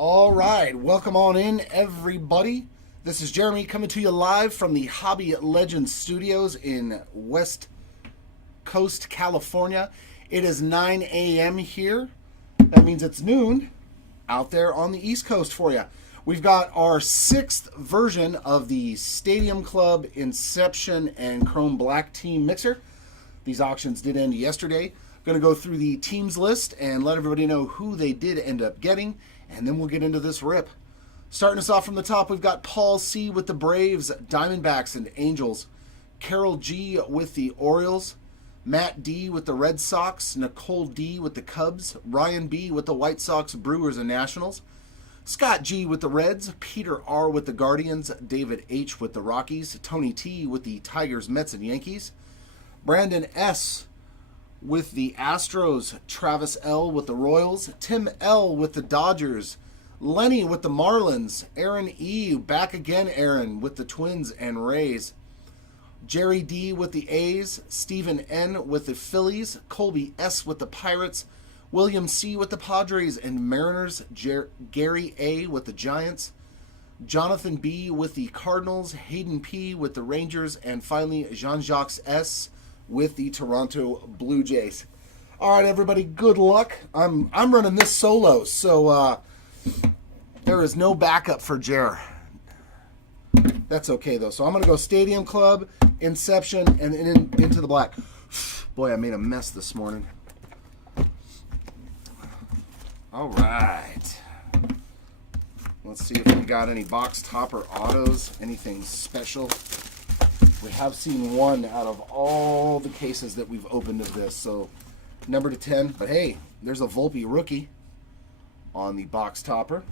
All right, welcome on in, everybody. This is Jeremy coming to you live from the Hobby Legends Studios in West Coast, California. It is 9 a.m. here. That means it's noon out there on the East Coast for you. We've got our 6th version of the Stadium Club, Inception, and Chrome Black Team Mixer. These auctions did end yesterday. I'm going to go through the teams list and let everybody know who they did end up getting, and then we'll get into this rip. Starting us off from the top, we've got Paul C. with the Braves, Diamondbacks, and Angels. Carol G. with the Orioles. Matt D. with the Red Sox. Nicole D. with the Cubs. Ryan B. with the White Sox, Brewers, and Nationals. Scott G. with the Reds. Peter R. with the Guardians. David H. with the Rockies. Tony T. with the Tigers, Mets, and Yankees. Brandon S. with the Astros. Travis L. with the Royals. Tim L. with the Dodgers. Lenny with the Marlins. Aaron E. back again, Aaron, with the Twins and Rays. Jerry D. with the A's. Stephen N. with the Phillies. Colby S. with the Pirates. William C. with the Padres and Mariners. Gary A. with the Giants. Jonathan B. with the Cardinals. Hayden P. with the Rangers. And finally, Jean-Jacques S. with the Toronto Blue Jays. All right, everybody, good luck. I'm running this solo, so there is no backup for Jer. That's okay, though. So I'm going to go Stadium Club, Inception, and into the black. Boy, I made a mess this morning. All right. Let's see if we got any box topper autos, anything special. We have seen one out of all the cases that we've opened of this, so number to 10. But hey, there's a Volpe rookie on the box topper.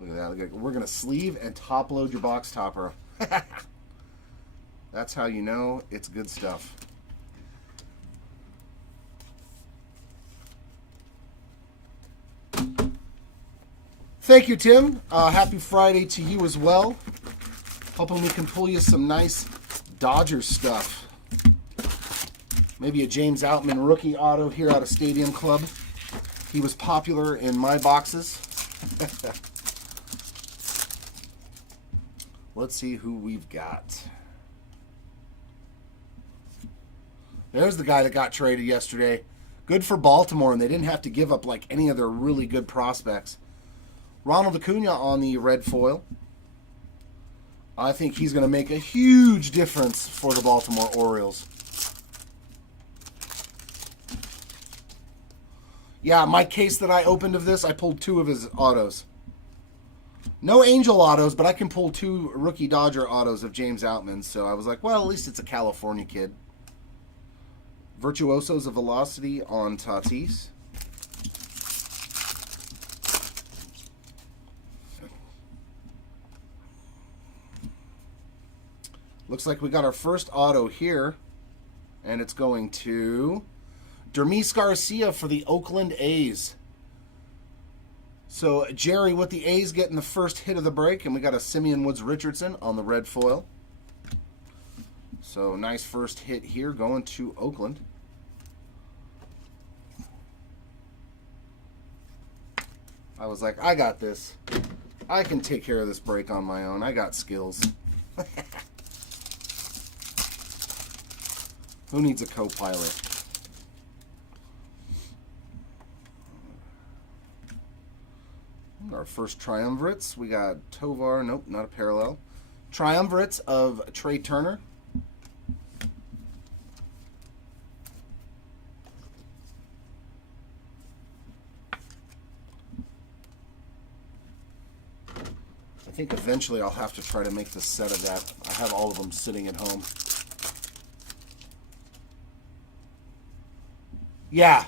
Look at that. We're going to sleeve and top load your box topper. That's how you know it's good stuff. Thank you, Tim. Happy Friday to you as well. Hoping we can pull you some nice Dodgers stuff. Maybe a James Outman rookie auto here out of Stadium Club. He was popular in my boxes. Let's see who we've got. There's the guy that got traded yesterday. Good for Baltimore, and they didn't have to give up like any of their really good prospects. Ronald Acuna on the red foil. I think he's going to make a huge difference for the Baltimore Orioles. Yeah, my case that I opened of this, I pulled 2 of his autos. No Angel autos, but I can pull 2 rookie Dodger autos of James Outman. So I was like, well, at least it's a California kid. Virtuosos of Velocity on Tatis. Looks like we got our first auto here, and it's going to Dermis Garcia for the Oakland A's. So Jerry with the A's getting the first hit of the break, and we got a Simeon Woods Richardson on the red foil. So nice first hit here going to Oakland. I was like, I got this. I can take care of this break on my own. I got skills. Who needs a co-pilot? Our first triumvirates. We got Tovar. Nope, not a parallel. Triumvirates of Trey Turner. I think eventually I'll have to try to make the set of that. I have all of them sitting at home. Yeah.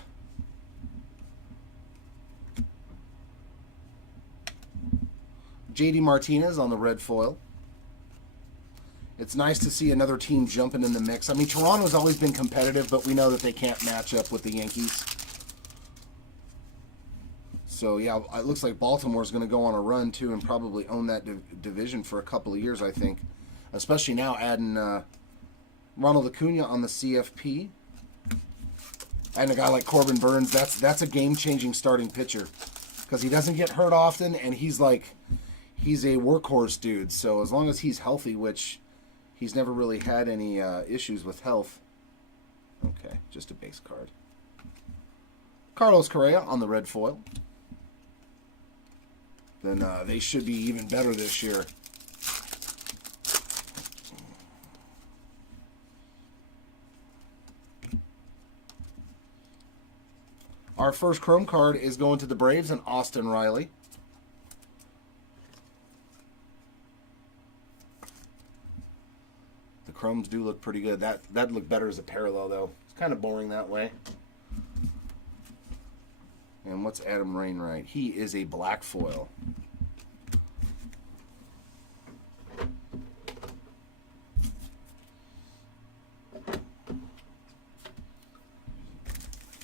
JD Martinez on the red foil. It's nice to see another team jumping in the mix. I mean, Toronto's always been competitive, but we know that they can't match up with the Yankees. So, yeah, it looks like Baltimore's going to go on a run, too, and probably own that division for a couple of years, I think. Especially now adding Ronald Acuna on the CFP. And a guy like Corbin Burns, that's a game-changing starting pitcher. because he doesn't get hurt often, and he's a workhorse dude. So as long as he's healthy, which he's never really had any issues with health. Okay, just a base card. Carlos Correa on the red foil. Then they should be even better this year. Our first Chrome card is going to the Braves and Austin Riley. The Chromes do look pretty good. That'd look better as a parallel, though. It's kind of boring that way. And what's Adam Wainwright? He is a black foil.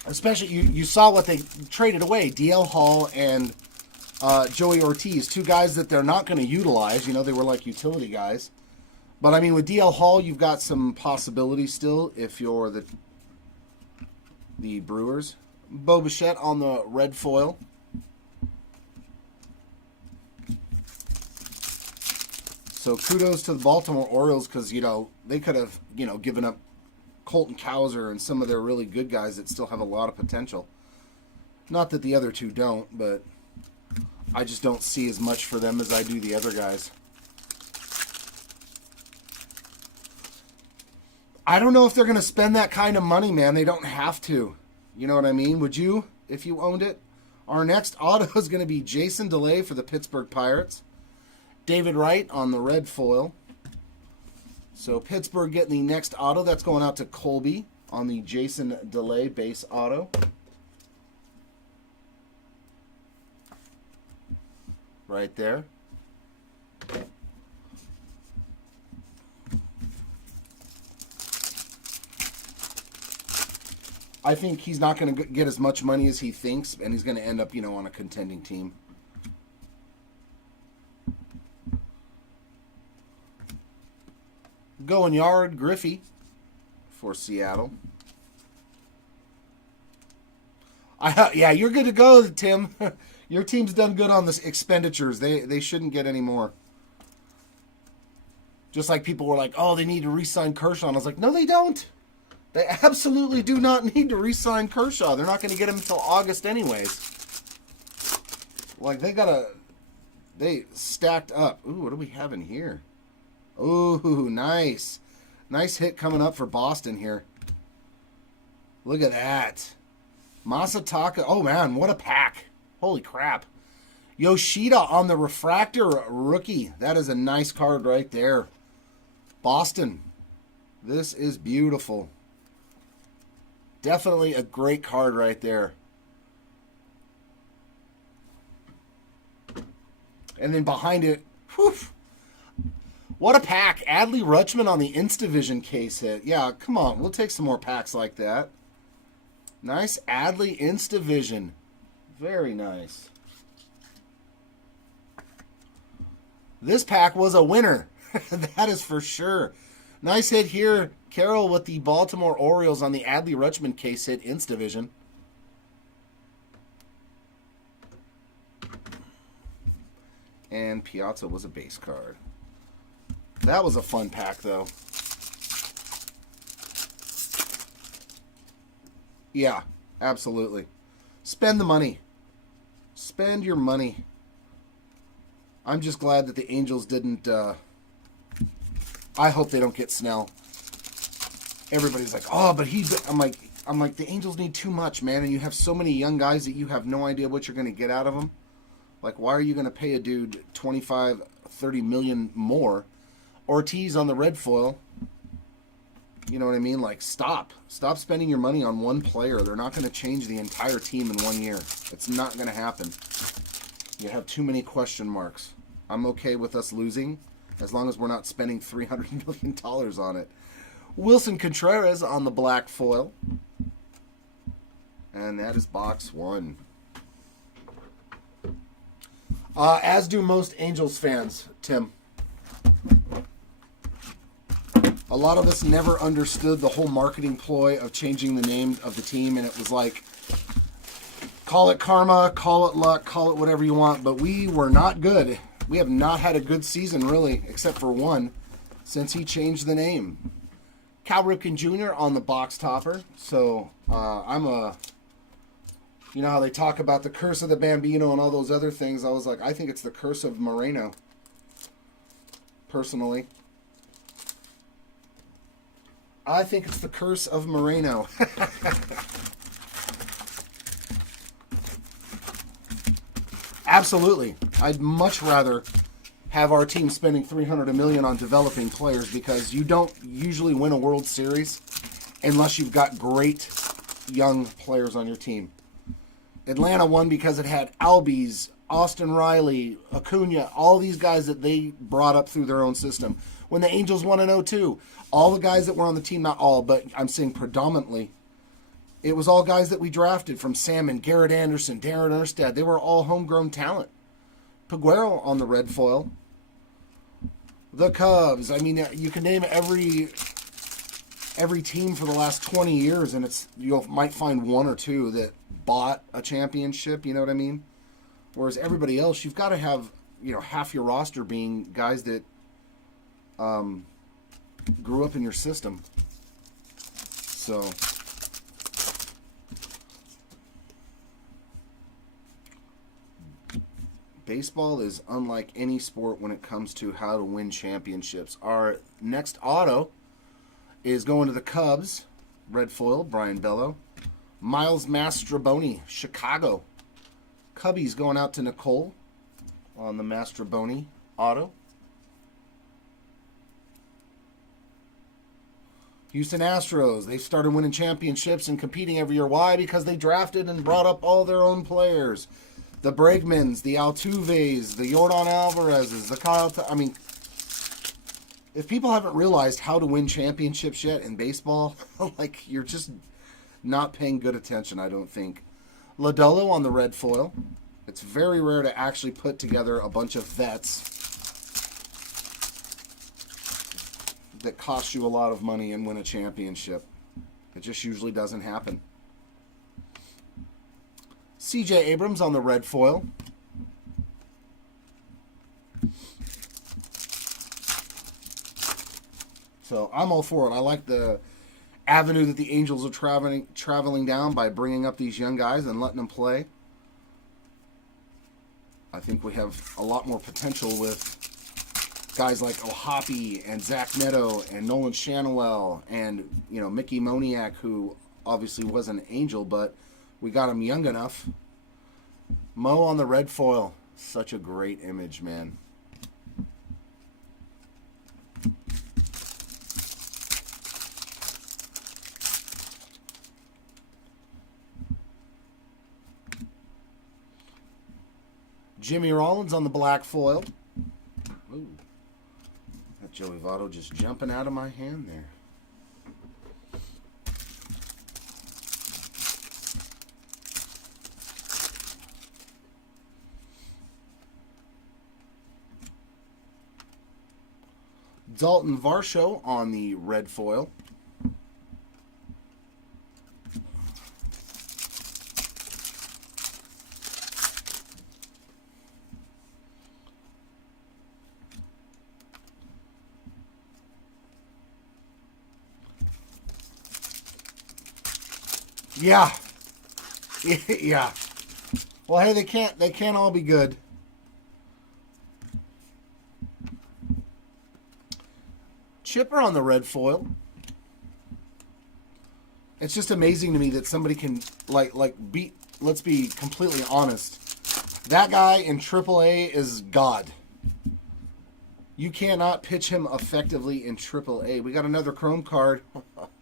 Especially, you saw what they traded away. DL Hall and Joey Ortiz. Two guys that they're not going to utilize. You know, they were like utility guys. But, I mean, with DL Hall, you've got some possibilities still if you're the Brewers. Bo Bichette on the red foil. So kudos to the Baltimore Orioles because, you know, they could have, you know, given up Colton Cowser and some of their really good guys that still have a lot of potential. Not that the other two don't, but I just don't see as much for them as I do the other guys. I don't know if they're going to spend that kind of money, man. They don't have to. You know what I mean? Would you, if you owned it? Our next auto is going to be Jason DeLay for the Pittsburgh Pirates. David Wright on the red foil. So Pittsburgh getting the next auto. That's going out to Colby on the Jason DeLay base auto. Right there. I think he's not going to get as much money as he thinks, and he's going to end up, you know, on a contending team. Going yard, Griffey for Seattle. Yeah, you're good to go, Tim. Your team's done good on the expenditures. They shouldn't get any more. Just like people were like, oh, they need to re-sign Kershaw. And I was like, no, they don't. They absolutely do not need to re-sign Kershaw. They're not going to get him until August anyways. Like, they stacked up. Ooh, what do we have in here? Ooh, nice. Nice hit coming up for Boston here. Look at that. Masataka. Oh, man, what a pack. Holy crap. Yoshida on the refractor rookie. That is a nice card right there. Boston. This is beautiful. Definitely a great card right there. And then behind it, whew, what a pack. Adley Rutschman on the Instavision case hit. Yeah, come on. We'll take some more packs like that. Nice Adley Instavision. Very nice. This pack was a winner. That is for sure. Nice hit here. Carroll with the Baltimore Orioles on the Adley Rutschman case hit Instavision. And Piazza was a base card. That was a fun pack, though. Yeah, absolutely. Spend the money. Spend your money. I'm just glad that the Angels didn't... I hope they don't get Snell. Everybody's like, oh, but I'm like, the Angels need too much, man, and you have so many young guys that you have no idea what you're going to get out of them. Like, why are you going to pay a dude $25, $30 million more? Ortiz on the red foil. You know what I mean? Like, stop spending your money on one player. They're not going to change the entire team in 1 year. It's not going to happen. You have too many question marks. I'm okay with us losing as long as we're not spending $300 million on it. Wilson Contreras on the black foil. And that is box one. As do most Angels fans, Tim. A lot of us never understood the whole marketing ploy of changing the name of the team, and it was like Call it karma, call it luck, call it whatever you want, but we were not good. We have not had a good season, really, except for one, since he changed the name. Cal Ripken Jr. on the box topper. So you know how they talk about the curse of the Bambino and all those other things. I was like, I think it's the curse of Moreno, personally. I think it's the curse of Moreno. Absolutely. I'd much rather have our team spending $300 million on developing players, because you don't usually win a World Series unless you've got great young players on your team. Atlanta won because it had Albies, Austin Riley, Acuna, all these guys that they brought up through their own system. When the Angels won in 2002, all the guys that were on the team, not all, but I'm saying predominantly, it was all guys that we drafted, from Salmon, Garrett Anderson, Darren Erstad. They were all homegrown talent. Peguero on the red foil. The Cubs. I mean, you can name every team for the last 20 years, and you might find one or two that bought a championship. You know what I mean? Whereas everybody else, you've got to have, half your roster being guys that grew up in your system. So baseball is unlike any sport when it comes to how to win championships. Our next auto is going to the Cubs. Red foil, Brian Bello. Miles Mastrobuoni, Chicago. Cubbies going out to Nicole on the Mastrobuoni auto. Houston Astros, they started winning championships and competing every year. Why? Because they drafted and brought up all their own players. The Bregmans, the Altuves, the Yordan Alvarez's, the Kyle... I mean, if people haven't realized how to win championships yet in baseball, like, you're just not paying good attention, I don't think. Lodolo on the red foil. It's very rare to actually put together a bunch of vets that cost you a lot of money and win a championship. It just usually doesn't happen. C.J. Abrams on the red foil. So I'm all for it. I like the avenue that the Angels are traveling down by bringing up these young guys and letting them play. I think we have a lot more potential with guys like Ohapi and Zach Neto and Nolan Shanawell and, Mickey Moniak, who obviously was an Angel, but we got him young enough. Mo on the red foil. Such a great image, man. Jimmy Rollins on the black foil. Ooh. That Joey Votto just jumping out of my hand there. Dalton Varsho on the red foil. Yeah. Yeah. Well, hey, they can't all be good. Chipper on the red foil. It's just amazing to me that somebody can beat. Let's be completely honest. That guy in AAA is God. You cannot pitch him effectively in AAA. We got another Chrome card.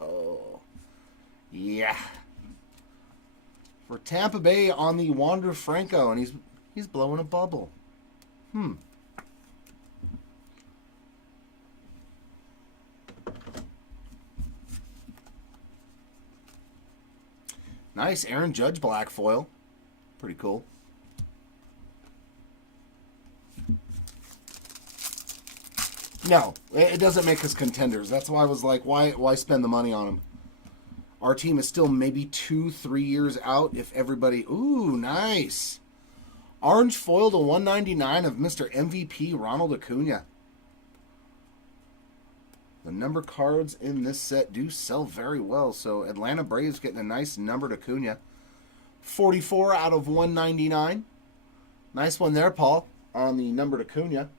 Oh, yeah. For Tampa Bay on the Wander Franco, and he's blowing a bubble. Nice Aaron Judge black foil. Pretty cool. No, it doesn't make us contenders. That's why I was like, why spend the money on him? Our team is still maybe 2-3 years out if everybody... Ooh, nice. Orange foil to 199 of Mr. MVP Ronald Acuna. The number cards in this set do sell very well. So Atlanta Braves getting a nice numbered Acuna. 44 out of 199. Nice one there, Paul, on the numbered Acuna.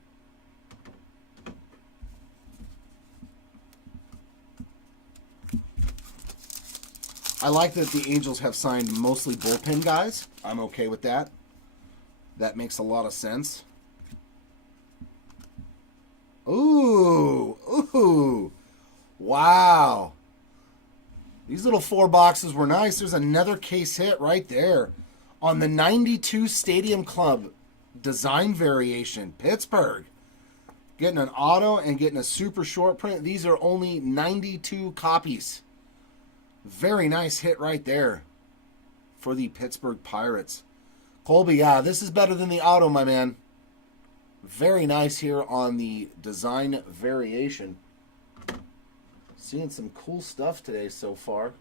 I like that the Angels have signed mostly bullpen guys. I'm okay with that. That makes a lot of sense. Ooh, ooh, wow. These little 4 boxes were nice. There's another case hit right there on the 92 Stadium Club design variation, Pittsburgh. Getting an auto and getting a super short print. These are only 92 copies. Very nice hit right there for the Pittsburgh Pirates. Colby, yeah, this is better than the auto, my man. Very nice here on the design variation. Seeing some cool stuff today so far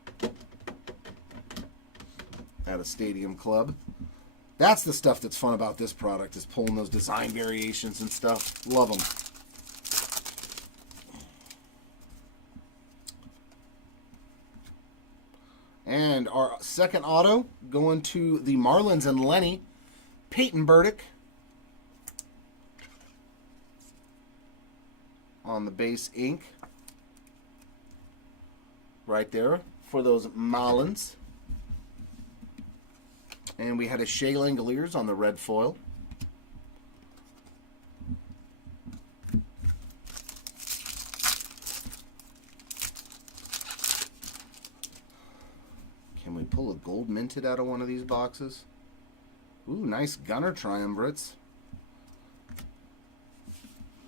at a Stadium Club. That's the stuff that's fun about this product, is pulling those design variations and stuff. Love them. And our second auto going to the Marlins and Lenny. Peyton Burdick on the base ink. Right there for those Marlins. And we had a Shea Langoliers on the red foil. Can we pull a gold minted out of one of these boxes? Ooh, nice Gunner triumvirates.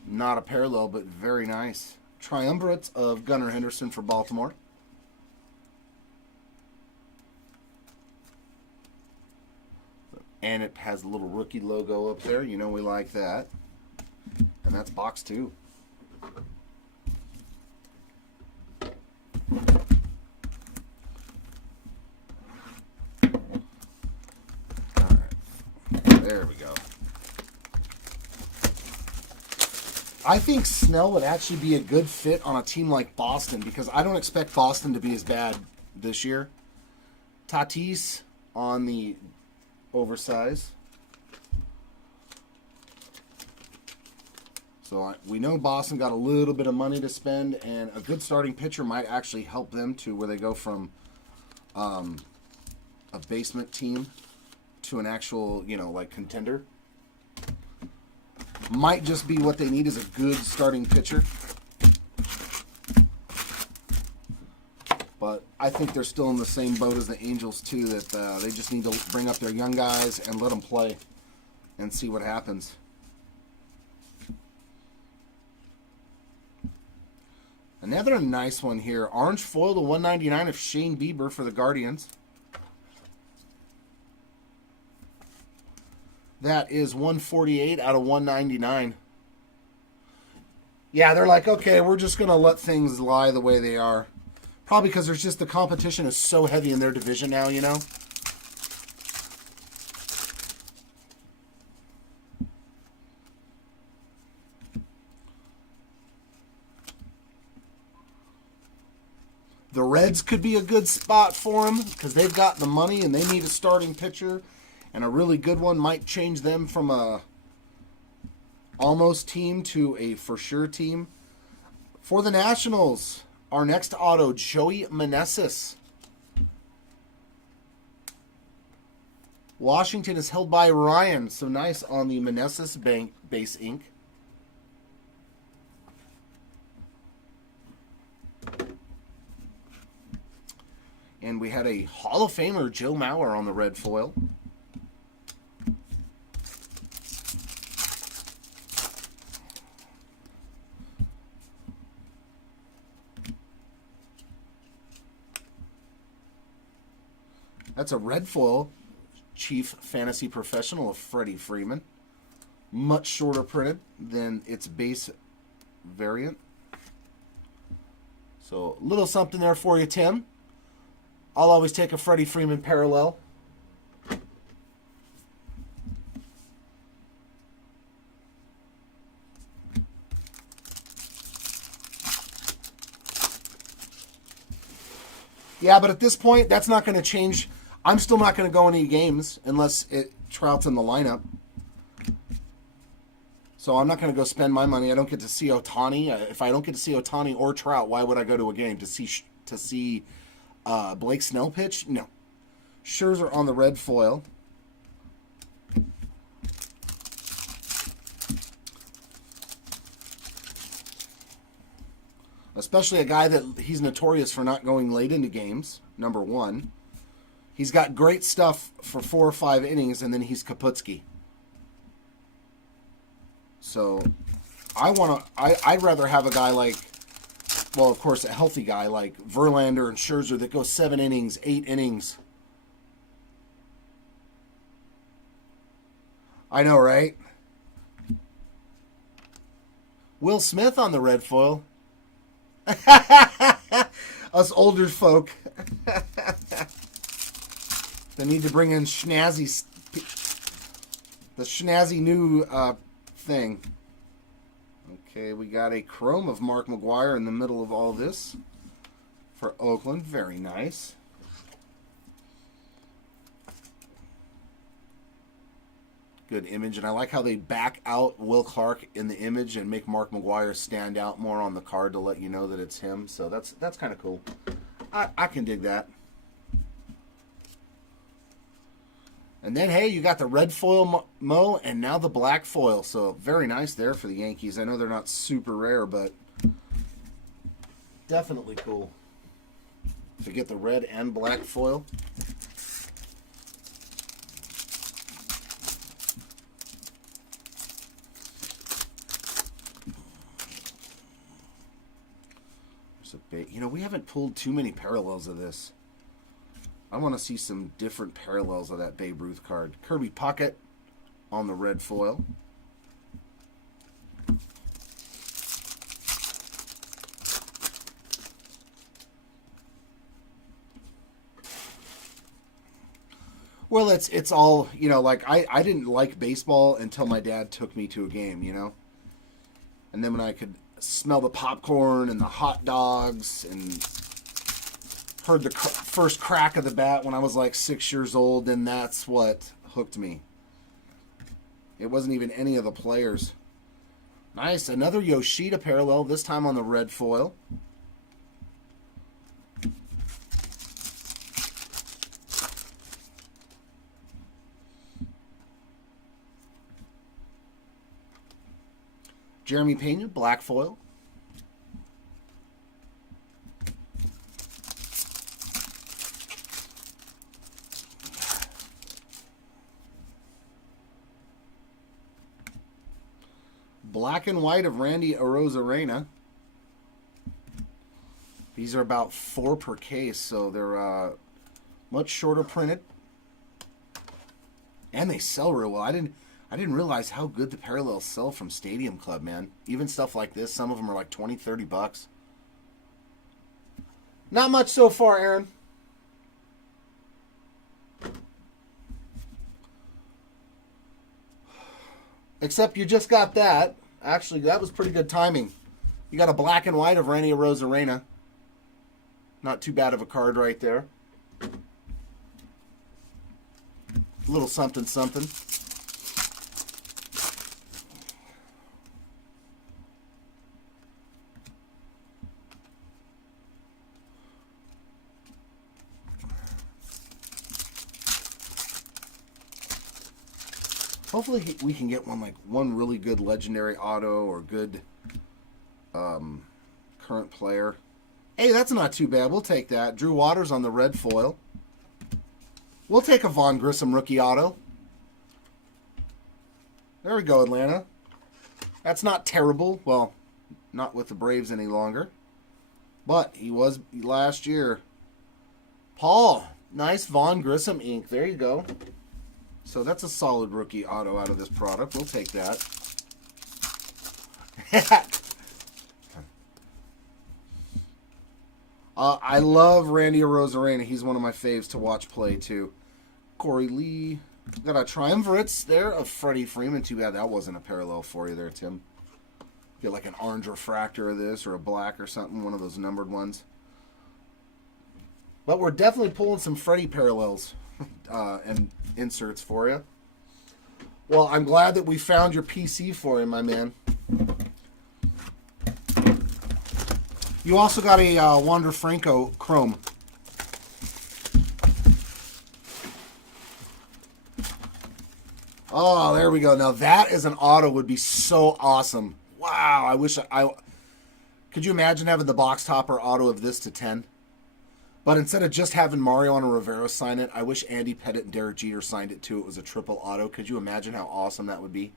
Not a parallel, but very nice. Triumvirates of Gunnar Henderson for Baltimore. And it has a little rookie logo up there. You know we like that. And that's box 2. There we go. I think Snell would actually be a good fit on a team like Boston because I don't expect Boston to be as bad this year. Tatis on the oversize. So we know Boston got a little bit of money to spend, and a good starting pitcher might actually help them to where they go from a basement team to an actual, like contender. Might just be what they need is a good starting pitcher. But I think they're still in the same boat as the Angels too, that they just need to bring up their young guys and let them play and see what happens. Another nice one here. Orange foil to 199 of Shane Bieber for the Guardians. That is 148 out of 199. Yeah, they're like, okay, we're just going to let things lie the way they are. Probably because there's just the competition is so heavy in their division now, The Reds could be a good spot for them because they've got the money and they need a starting pitcher. And a really good one might change them from a almost team to a for sure team. For the Nationals, our next auto, Joey Meneses. Washington is held by Ryan. So nice on the Meneses base ink. And we had a Hall of Famer, Joe Mauer, on the red foil. That's a red foil Chief Fantasy Professional of Freddie Freeman. Much shorter printed than its base variant. So a little something there for you, Tim. I'll always take a Freddie Freeman parallel. Yeah, but at this point, that's not going to change. I'm still not going to go any games unless Trout's in the lineup. So I'm not going to go spend my money. I don't get to see Ohtani. If I don't get to see Ohtani or Trout, why would I go to a game to see Blake Snell pitch? No. Scherzer on the red foil. Especially a guy that he's notorious for not going late into games, number one. He's got great stuff for 4 or 5 innings, and then he's Kaputski. So I'd rather have a guy like, well, of course, a healthy guy like Verlander and Scherzer that goes 7 innings, 8 innings. I know, right? Will Smith on the red foil. Us older folk. They need to bring in the snazzy new thing. Okay, we got a chrome of Mark McGwire in the middle of all this for Oakland. Very nice. Good image, and I like how they back out Will Clark in the image and make Mark McGwire stand out more on the card to let you know that it's him. So that's kind of cool. I can dig that. And then, hey, you got the red foil Mo and now the black foil. So very nice there for the Yankees. I know they're not super rare, but definitely cool to get the red and black foil. You know, we haven't pulled too many parallels of this. I want to see some different parallels of that Babe Ruth card. Kirby Puckett on the red foil. Well, it's all, you know, like I didn't like baseball until my dad took me to a game, you know. And then when I could smell the popcorn and the hot dogs and heard the first crack of the bat when I was like 6 years old, then that's what hooked me. It wasn't even any of the players. Nice, another Yoshida parallel, this time on the red foil. Jeremy Pena, black foil. Black and white of Randy Arozarena. These are about 4 per case, so they're much shorter printed. And they sell real well. I didn't realize how good the parallels sell from Stadium Club, man. Even stuff like this, some of them are like 20, 30 bucks. Not much so far, Aaron. Except you just got that. Actually, that was pretty good timing. You got a black and white of Randy Arozarena. Not too bad of a card right there. A little something, something. Hopefully we can get one really good legendary auto or good current player. Hey, that's not too bad. We'll take that. Drew Waters on the red foil. We'll take a Vaughn Grissom rookie auto. There we go, Atlanta. That's not terrible. Well, not with the Braves any longer. But he was last year. Paul, nice Vaughn Grissom ink. There you go. So that's a solid rookie auto out of this product. We'll take that. I love Randy Arozarena. He's one of my faves to watch play, too. Corey Lee. Got a triumvirates there of Freddie Freeman. Too bad that wasn't a parallel for you there, Tim. Get like an orange refractor of this or a black or something, one of those numbered ones. But we're definitely pulling some Freddie parallels and inserts for you. Well, I'm glad that we found your PC for you, my man. You also got a Wander Franco Chrome. Oh, there we go. Now that is an auto would be so awesome. Wow, I wish I... Could you imagine having the box topper auto of this to 10? But instead of just having Mariano Rivera sign it, I wish Andy Pettitte and Derek Jeter signed it too. It was a triple auto. Could you imagine how awesome that would be?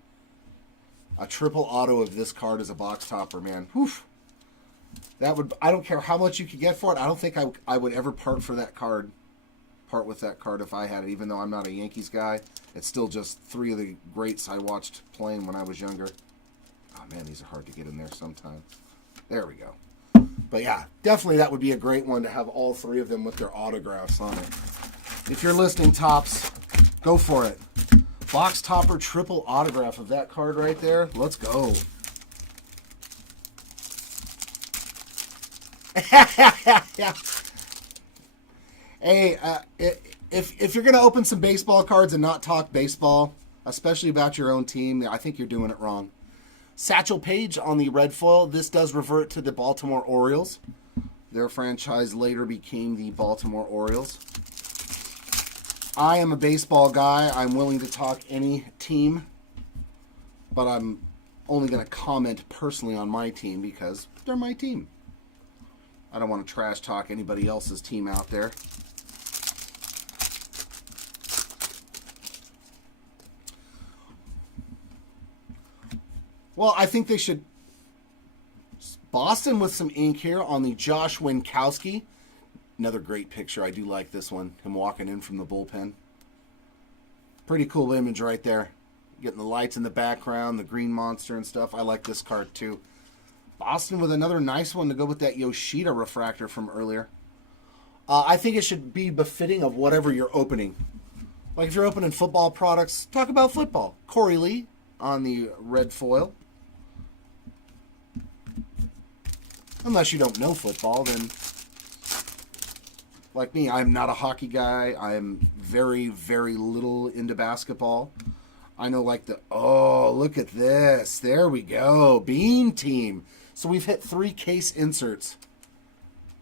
A triple auto of this card as a box topper, man. Whew. That would... I don't care how much you could get for it. I don't think I would ever part with that card if I had it, even though I'm not a Yankees guy. It's still just three of the greats I watched playing when I was younger. Oh, man, these are hard to get in there sometimes. There we go. But, yeah, definitely that would be a great one to have all three of them with their autographs on it. If you're listening, Tops, go for it. Box topper triple autograph of that card right there. Let's go. Hey, if you're going to open some baseball cards and not talk baseball, especially about your own team, I think you're doing it wrong. Satchel Paige on the red foil. This does revert to the Baltimore Orioles. Their franchise later became the Baltimore Orioles. I am a baseball guy. I'm willing to talk any team, but I'm only going to comment personally on my team because they're my team. I don't want to trash talk anybody else's team out there. Well, I think they should... Boston with some ink here on the Josh Winkowski. Another great picture. I do like this one. Him walking in from the bullpen. Pretty cool image right there. Getting the lights in the background, the green monster and stuff. I like this card too. Boston with another nice one to go with that Yoshida refractor from earlier. I think it should be befitting of whatever you're opening. Like if you're opening football products, talk about football. Corey Lee on the red foil. Unless you don't know football, then like me, I'm not a hockey guy. I'm very, very little into basketball. I know like oh, look at this. There we go. Beam Team. So we've hit 3 case inserts.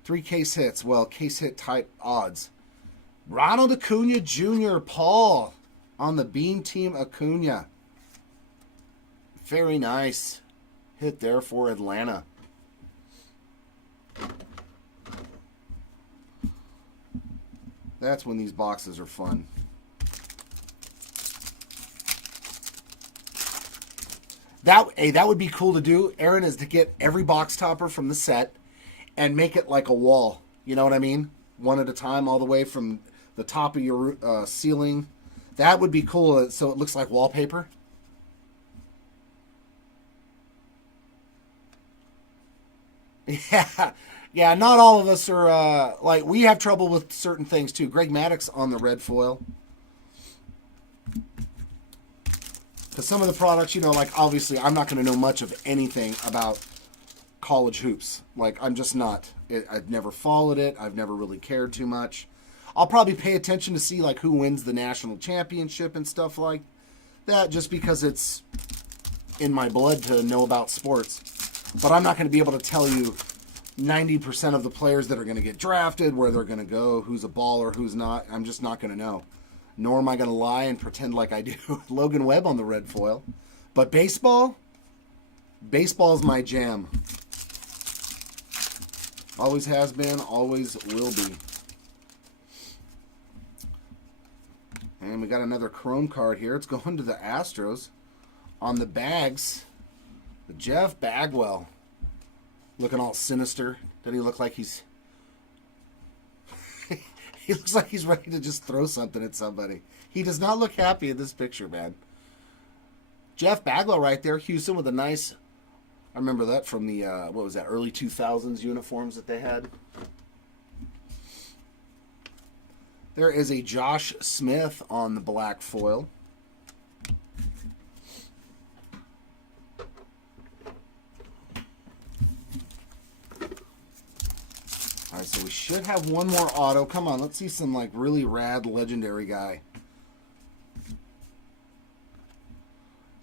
3 case hits. Well, case hit type odds. Ronald Acuna Jr. Paul on the Beam Team Acuna. Very nice hit there for Atlanta. That's when these boxes are fun. That would be cool to do, Aaron, is to get every box topper from the set and make it like a wall. You know what I mean? One at a time, all the way from the top of your ceiling. That would be cool, so it looks like wallpaper. Yeah, not all of us are, like, we have trouble with certain things, too. Greg Maddux on the red foil. Because some of the products, you know, like, obviously, I'm not going to know much of anything about college hoops. Like, I'm just not. I've never followed it. I've never really cared too much. I'll probably pay attention to see, like, who wins the national championship and stuff like that, just because it's in my blood to know about sports. But I'm not going to be able to tell you 90% of the players that are going to get drafted, where they're going to go, who's a baller, who's not. I'm just not going to know. Nor am I going to lie and pretend like I do. Logan Webb on the red foil. But baseball? Baseball's my jam. Always has been, always will be. And we got another chrome card here. It's going to the Astros. On the bags, the Jeff Bagwell. Looking all sinister. Doesn't he look like he's... He looks like he's ready to just throw something at somebody. He does not look happy in this picture, man. Jeff Bagwell right there. Houston with a nice... I remember that from the, what was that, early 2000s uniforms that they had. There is a Josh Smith on the black foil. All right, so we should have one more auto. Come on, let's see some like really rad legendary guy.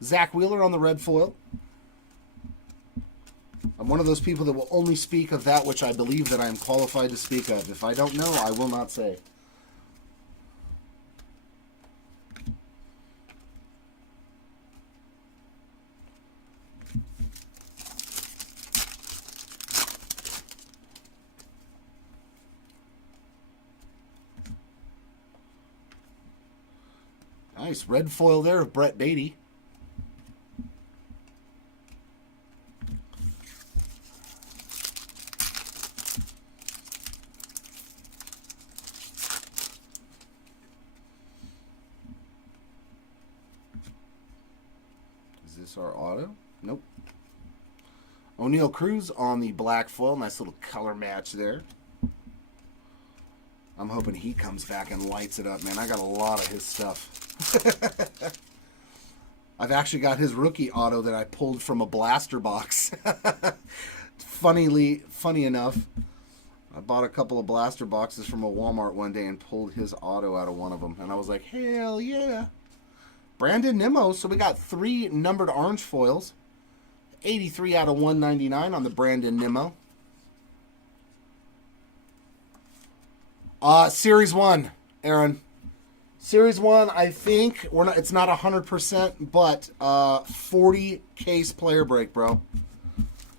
Zach Wheeler on the red foil. I'm one of those people that will only speak of that which I believe that I am qualified to speak of. If I don't know, I will not say. Nice red foil there of Brett Beatty. Is this our auto? Nope. O'Neal Cruz on the black foil. Nice little color match there. I'm hoping he comes back and lights it up, man. I got a lot of his stuff. I've actually got his rookie auto that I pulled from a blaster box. Funny enough, I bought a couple of blaster boxes from a Walmart one day and pulled his auto out of one of them. And I was like, hell yeah. Brandon Nimmo. So we got 3 numbered orange foils. 83 out of 199 on the Brandon Nimmo. Series 1, Aaron. Series 1, I think it's not 100%, but 40 case player break, bro.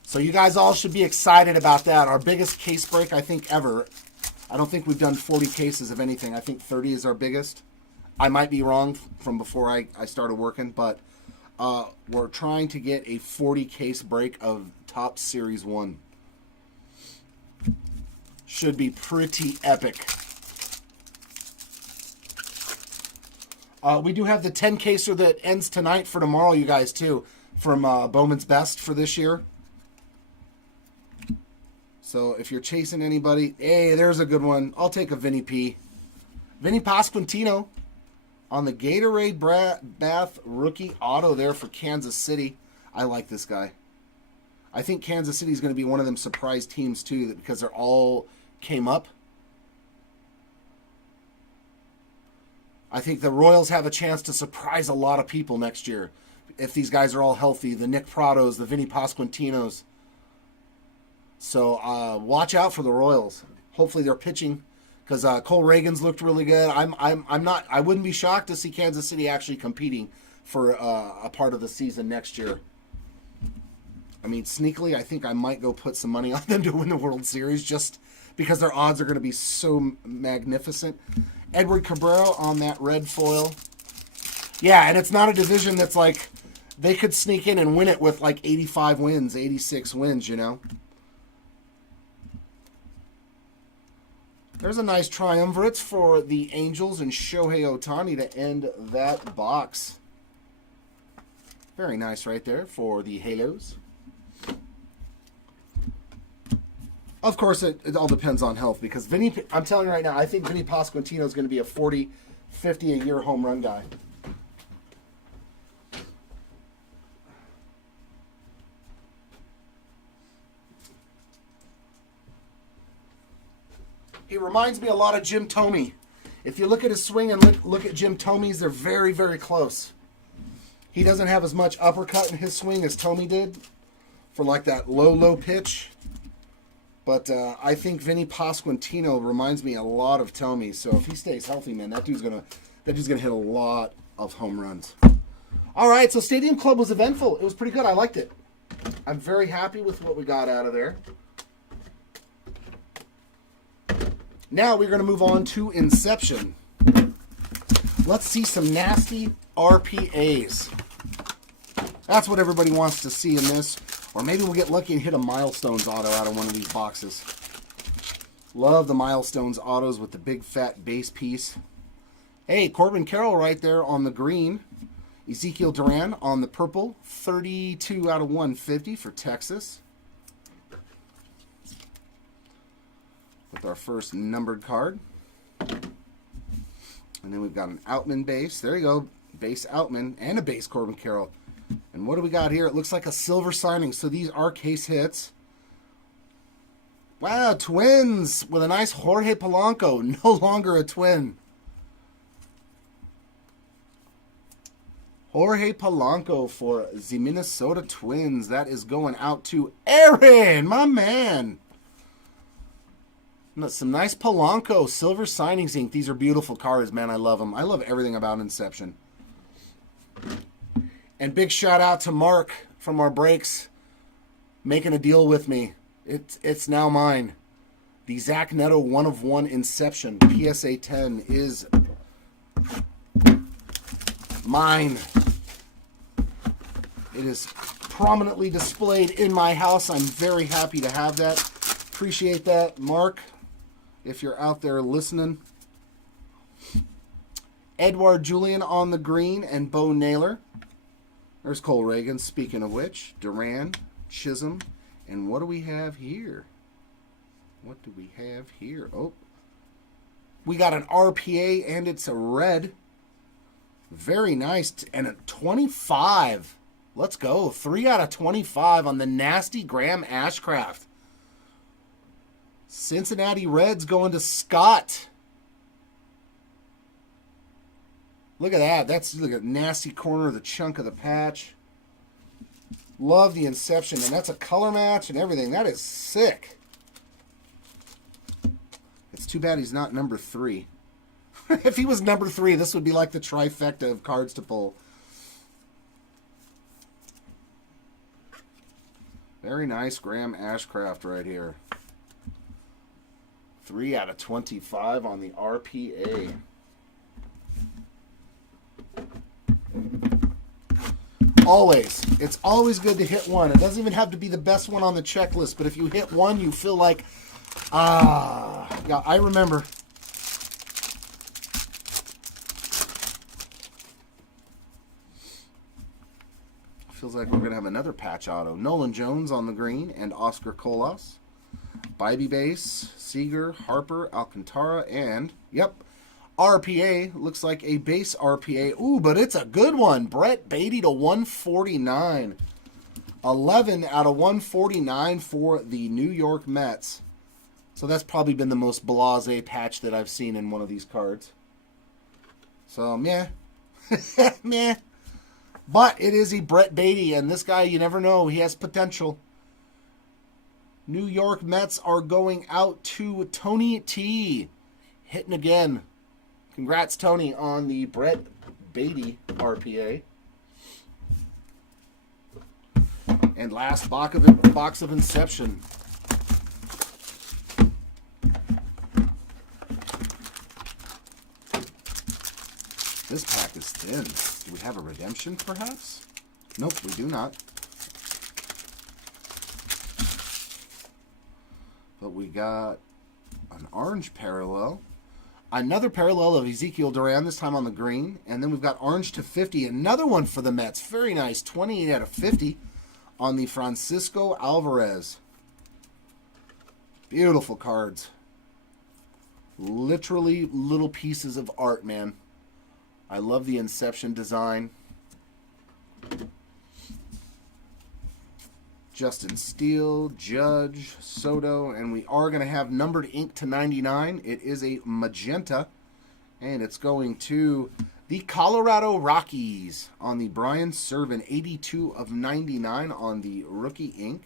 So you guys all should be excited about that. Our biggest case break, I think, ever. I don't think we've done 40 cases of anything. I think 30 is our biggest. I might be wrong from before I started working, but we're trying to get a 40 case break of Top Series 1. Should be pretty epic. We do have the 10 caser that ends tonight for tomorrow, you guys, too, from Bowman's Best for this year. So if you're chasing anybody, hey, there's a good one. I'll take a Vinny P. Vinny Pasquantino on the Gatorade Bath rookie auto there for Kansas City. I like this guy. I think Kansas City is going to be one of them surprise teams, too, because they're all came up. I think the Royals have a chance to surprise a lot of people next year. If these guys are all healthy, the Nick Prados, the Vinny Pasquantinos. So watch out for the Royals. Hopefully they're pitching, because Cole Reagan's looked really good. I wouldn't be shocked to see Kansas City actually competing for a part of the season next year. I mean, sneakily, I think I might go put some money on them to win the World Series just because their odds are going to be so magnificent. Edward Cabrera on that red foil. Yeah, and it's not a division that's like, they could sneak in and win it with like 85 wins, 86 wins, you know. There's a nice triumvirate for the Angels and Shohei Ohtani to end that box. Very nice right there for the Halos. Of course, it all depends on health, because Vinny, I'm telling you right now, I think Vinny Pasquantino is going to be a 40, 50 a year home run guy. He reminds me a lot of Jim Thome. If you look at his swing and look at Jim Thome's, they're very, very close. He doesn't have as much uppercut in his swing as Thome did for like that low pitch. But I think Vinny Pasquantino reminds me a lot of Thome. So if he stays healthy, man, that dude's gonna hit a lot of home runs. All right, so Stadium Club was eventful. It was pretty good. I liked it. I'm very happy with what we got out of there. Now we're going to move on to Inception. Let's see some nasty RPAs. That's what everybody wants to see in this. Or maybe we'll get lucky and hit a Milestones auto out of one of these boxes. Love the Milestones autos with the big fat base piece. Hey, Corbin Carroll right there on the green. Ezekiel Duran on the purple. 32 out of 150 for Texas. With our first numbered card. And then we've got an Outman base. There you go. Base Outman and a base Corbin Carroll. And what do we got here? It looks like a silver signing. So these are case hits. Wow, Twins with a nice Jorge Polanco. No longer a Twin. Jorge Polanco for the Minnesota Twins. That is going out to Aaron, my man. Some nice Polanco silver signings ink. These are beautiful cards, man. I love them. I love everything about Inception. And big shout out to Mark from our breaks making a deal with me. It's now mine. The Zach Neto 1 of 1 Inception PSA 10 is mine. It is prominently displayed in my house. I'm very happy to have that. Appreciate that, Mark, if you're out there listening. Edward Julian on the green and Bo Naylor. There's Cole Reagan, speaking of which. Duran, Chisholm. And what do we have here? What do we have here? Oh, we got an RPA and it's a red. Very nice. And a 25. Let's go. 3 out of 25 on the nasty Graham Ashcraft. Cincinnati Reds going to Scott. Look at that. That's like a nasty corner of the chunk of the patch. Love the Inception. And that's a color match and everything. That is sick. It's too bad he's not number 3. If he was number 3, this would be like the trifecta of cards to pull. Very nice Graham Ashcraft right here. 3 out of 25 on the RPA. Always. It's always good to hit one. It doesn't even have to be the best one on the checklist, but if you hit one, you feel like, yeah, I remember. Feels like we're going to have another patch auto. Nolan Jones on the green and Oscar Colas. Bibee base, Seager, Harper, Alcantara, and, yep, RPA. Looks like a base RPA. Ooh, but it's a good one. Brett Beatty to 149. 11 out of 149 for the New York Mets. So that's probably been the most blasé patch that I've seen in one of these cards. So, meh. Meh. But it is a Brett Beatty, and this guy, you never know. He has potential. New York Mets are going out to Tony T. Hitting again. Congrats, Tony, on the Brett Beatty RPA. And last box of Inception. This pack is thin. Do we have a redemption, perhaps? Nope, we do not. But we got an orange parallel. Another parallel of Ezekiel Duran, this time on the green. And then we've got orange to 50. Another one for the Mets. Very nice. 28 out of 50 on the Francisco Alvarez. Beautiful cards. Literally little pieces of art, man. I love the Inception design. Justin Steele, Judge, Soto, and we are going to have numbered ink to 99. It is a magenta, and it's going to the Colorado Rockies on the Brian Serven, 82 of 99 on the rookie ink.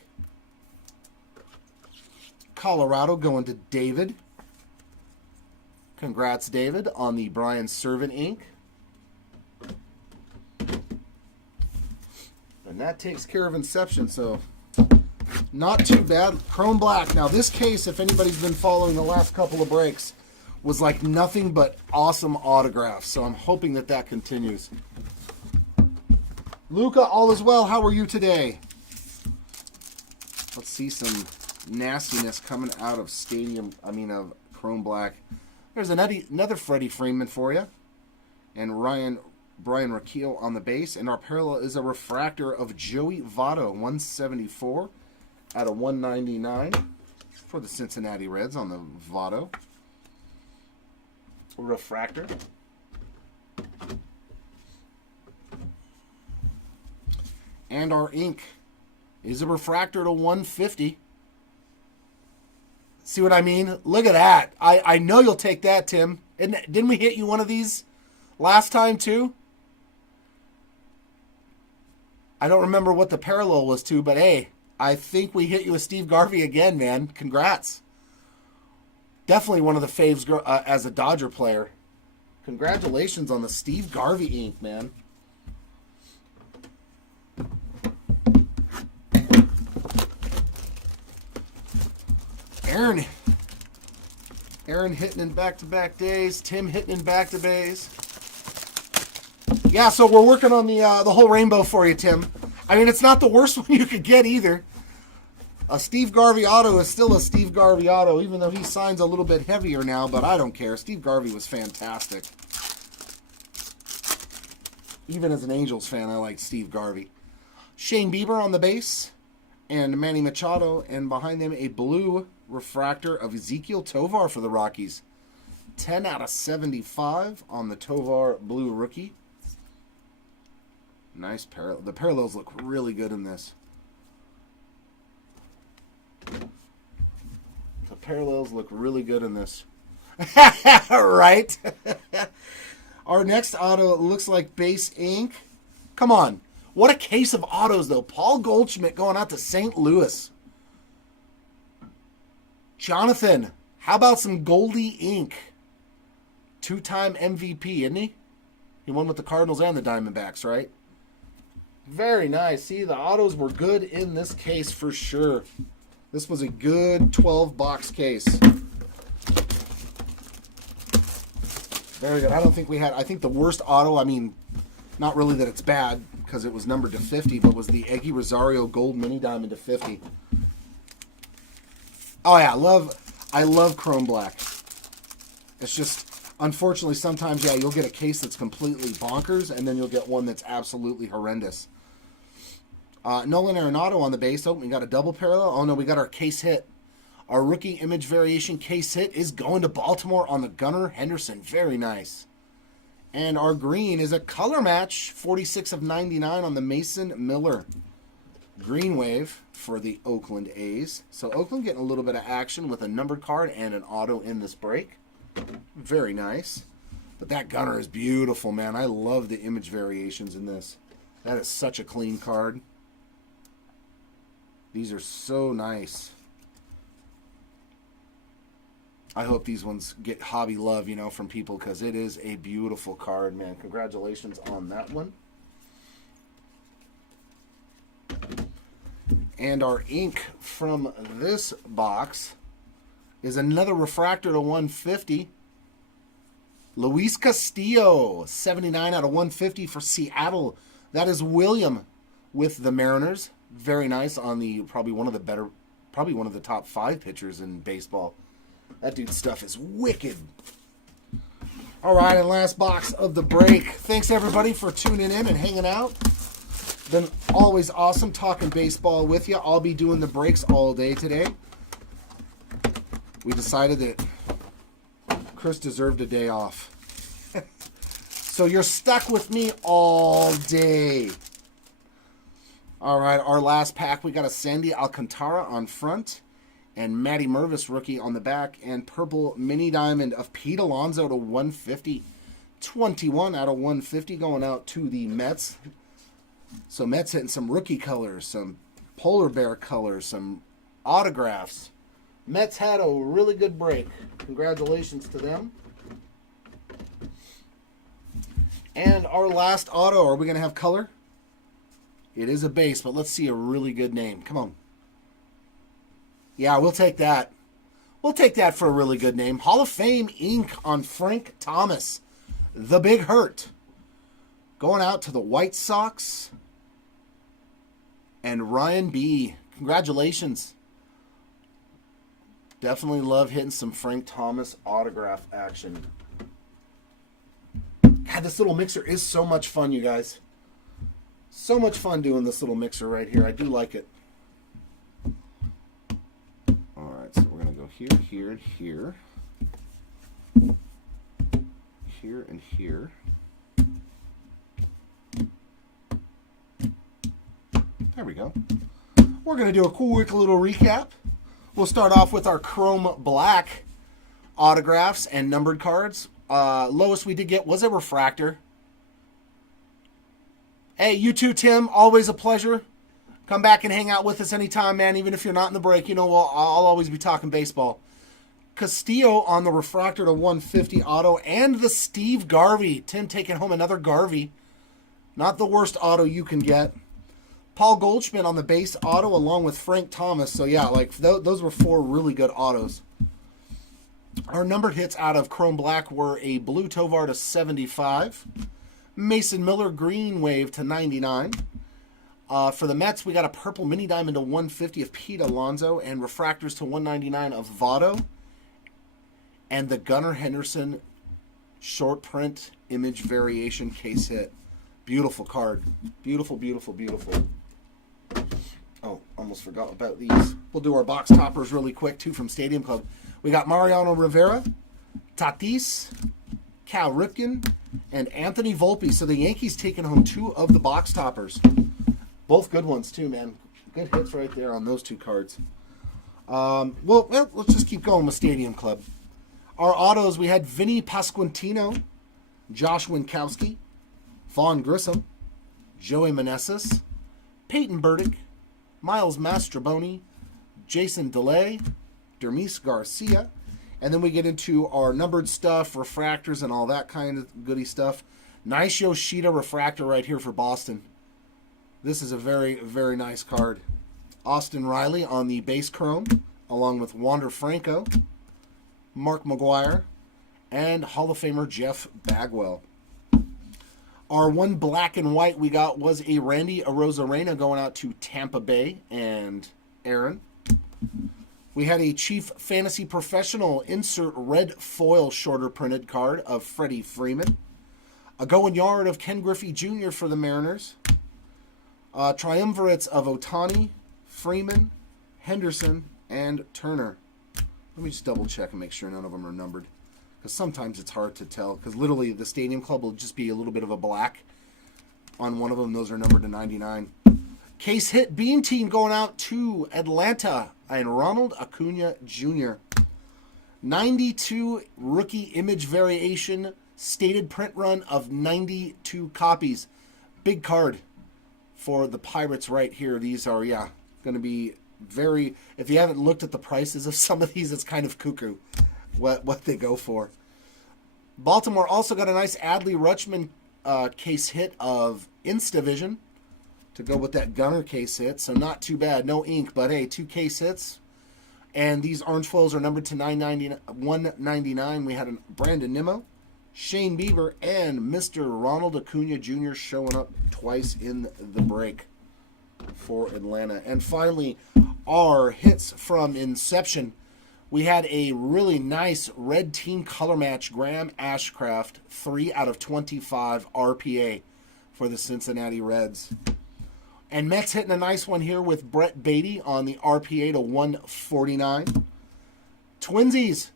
Colorado going to David. Congrats, David, on the Brian Serven ink. And that takes care of Inception, so not too bad. Chrome Black. Now, this case, if anybody's been following the last couple of breaks, was like nothing but awesome autographs. So I'm hoping that that continues. Luca, all is well. How are you today? Let's see some nastiness coming out of of Chrome Black. There's another Freddie Freeman for you. And Brian Rakeel on the base. And our parallel is a refractor of Joey Votto, 174 out of 199 for the Cincinnati Reds on the Votto refractor. And our ink is a refractor to 150. See what I mean? Look at that. I know you'll take that, Tim. Didn't we hit you one of these last time too? I don't remember what the parallel was to, but hey, I think we hit you with Steve Garvey again, man. Congrats. Definitely one of the faves as a Dodger player. Congratulations on the Steve Garvey ink, man. Aaron hitting in back-to-back days. Tim hitting in back-to-back days. Yeah, so we're working on the whole rainbow for you, Tim. I mean, it's not the worst one you could get either. A Steve Garvey auto is still a Steve Garvey auto, even though he signs a little bit heavier now, but I don't care. Steve Garvey was fantastic. Even as an Angels fan, I like Steve Garvey. Shane Bieber on the base, and Manny Machado, and behind them a blue refractor of Ezequiel Tovar for the Rockies. 10 out of 75 on the Tovar blue rookie. Nice parallel. The parallels look really good in this. The parallels look really good in this. Right? Our next auto looks like base ink. Come on. What a case of autos, though. Paul Goldschmidt going out to St. Louis. Jonathan, how about some Goldie ink? 2-time MVP, isn't he? He won with the Cardinals and the Diamondbacks, right? Very nice. See, the autos were good in this case for sure. This was a good 12-box case. Very good. I don't think we had... I think the worst auto, I mean, not really that it's bad because it was numbered to 50, but was the Eggy Rosario Gold Mini Diamond to 50. Oh, yeah. I love Chrome Black. It's just... Unfortunately, sometimes, yeah, you'll get a case that's completely bonkers, and then you'll get one that's absolutely horrendous. Nolan Arenado on the base. Oh, we got a double parallel. Oh, no, we got our case hit. Our rookie image variation case hit is going to Baltimore on the Gunnar Henderson. Very nice. And our green is a color match, 46 of 99 on the Mason Miller. Green wave for the Oakland A's. So Oakland getting a little bit of action with a numbered card and an auto in this break. Very nice. But that Gunnar is beautiful, man. I love the image variations in this. That is such a clean card. These are so nice. I hope these ones get hobby love, you know, from people because it is a beautiful card, man. Congratulations on that one. And our ink from this box is another refractor to 150. Luis Castillo, 79 out of 150 for Seattle. That is William with the Mariners. Very nice on the probably one of the top 5 pitchers in baseball. That dude's stuff is wicked. All right, and last box of the break. Thanks everybody for tuning in and hanging out. Been always awesome talking baseball with you. I'll be doing the breaks all day today. We decided that Chris deserved a day off. So you're stuck with me all day. All right, our last pack, we got a Sandy Alcantara on front and Matty Mervis rookie on the back and purple mini diamond of Pete Alonso to 150. 21 out of 150 going out to the Mets. So Mets hitting some rookie colors, some polar bear colors, some autographs. Mets had a really good break. Congratulations to them. And our last auto, are we going to have color? It is a base, but let's see a really good name. Come on. Yeah, we'll take that. We'll take that for a really good name. Hall of Fame ink on Frank Thomas. The Big Hurt. Going out to the White Sox. And Ryan B. Congratulations. Definitely love hitting some Frank Thomas autograph action. God, this little mixer is so much fun, you guys. So much fun doing this little mixer right here. I do like it. All right, so we're going to go here, here, and here. Here and here. There we go. We're going to do a quick little recap. We'll start off with our chrome black autographs and numbered cards. Lowest we did get was a refractor. Hey, you too, Tim. Always a pleasure. Come back and hang out with us anytime, man. Even if you're not in the break, you know, I'll always be talking baseball. Castillo on the refractor to 150 auto, and the Steve Garvey. Tim taking home another Garvey. Not the worst auto you can get. Paul Goldschmidt on the base auto along with Frank Thomas. So, yeah, like those were 4 really good autos. Our numbered hits out of Chrome Black were a Blue Tovar to 75. Mason Miller green wave to 99. For the Mets, we got a purple mini diamond to 150 of Pete Alonso and refractors to 199 of Votto. And the Gunnar Henderson short print image variation case hit. Beautiful card. Beautiful, beautiful, beautiful. Oh, almost forgot about these. We'll do our box toppers really quick, too, from Stadium Club. We got Mariano Rivera, Tatis, Cal Ripken, and Anthony Volpe. So the Yankees taking home 2 of the box toppers. Both good ones, too, man. Good hits right there on those 2 cards. Well, let's just keep going with Stadium Club. Our autos, we had Vinny Pasquantino, Josh Winkowski, Vaughn Grissom, Joey Meneses, Peyton Burdick, Miles Mastrobuoni, Jason DeLay, Dermis Garcia, and then we get into our numbered stuff, refractors, and all that kind of goody stuff. Nice Yoshida refractor right here for Boston. This is a very, very nice card. Austin Riley on the base chrome, along with Wander Franco, Mark McGuire, and Hall of Famer Jeff Bagwell. Our one black and white we got was a Randy Arozarena going out to Tampa Bay and Aaron. We had a Chief Fantasy Professional insert red foil shorter printed card of Freddie Freeman. A going yard of Ken Griffey Jr. for the Mariners. Triumvirates of Ohtani, Freeman, Henderson, and Turner. Let me just double check and make sure none of them are numbered. Because sometimes it's hard to tell. Because literally the Stadium Club will just be a little bit of a black on one of them. Those are numbered to 99. Case hit Beam Team going out to Atlanta and Ronald Acuna Jr. 92 rookie image variation stated print run of 92 copies. Big card for the Pirates right here. These are, yeah, going to be very... If you haven't looked at the prices of some of these, it's kind of cuckoo what they go for. Baltimore also got a nice Adley Rutschman case hit of Instavision to go with that Gunner case hit. So not too bad. No ink, but hey, 2 case hits. And these orange foils are numbered to 199. We had a Brandon Nimmo, Shane Bieber, and Mr. Ronald Acuna Jr. showing up twice in the break for Atlanta. And finally, our hits from Inception. We had a really nice red team color match Graham Ashcraft 3 out of 25 RPA for the Cincinnati Reds. And Mets hitting a nice one here with Brett Beatty on the RPA to 149. Twinsies,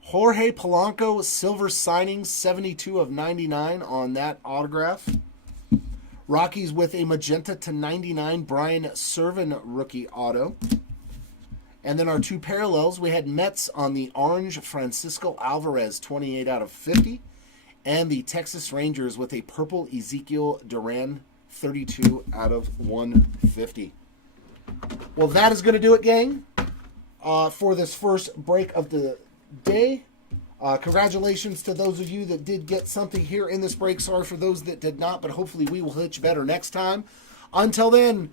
Jorge Polanco silver signing 72 of 99 on that autograph. Rockies with a magenta to 99 Brian Serven rookie auto. And then our 2 parallels, we had Mets on the orange Francisco Alvarez 28 out of 50. And the Texas Rangers with a purple Ezekiel Duran 32 out of 150. Well, that is going to do it, gang, for this first break of the day. Congratulations to those of you that did get something here in this break. Sorry for those that did not, but hopefully we will hit you better next time. Until then,